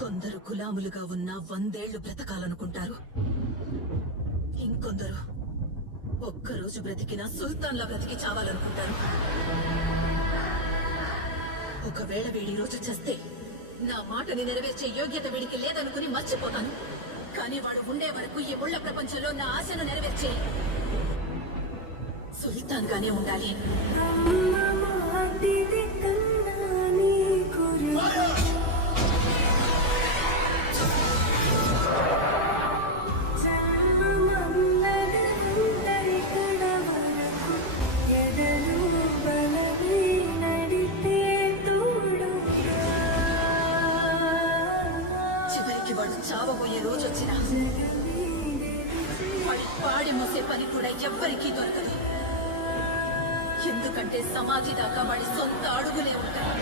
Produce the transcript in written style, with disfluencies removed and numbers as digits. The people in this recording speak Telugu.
కొందరు గులాములుగా ఉన్న 100 ఏళ్లు బ్రతకాలనుకుంటారు. ఇంకొందరు ఒక్కరోజు బ్రతికిన సుల్తాన్లా బ్రతికి చావాలనుకుంటారు. ఒకవేళ వీడి రోజు చేస్తే నా మాటని నెరవేర్చే యోగ్యత వీడికి లేదనుకుని మర్చిపోతాను. కానీ వాడు ఉండే వరకు ఈ ఉళ్ళ ప్రపంచంలో నా ఆశను నెరవేర్చే సుల్తాన్ గానే ఉండాలి. చివరికి వాడు చావబోయే రోజు వచ్చినా వాడి పాడి మోసే పని కూడా ఎవ్వరికీ దొరకదు. ఎందుకంటే సమాధి దాకా వాడి సొంత అడుగులే ఉంటాయి.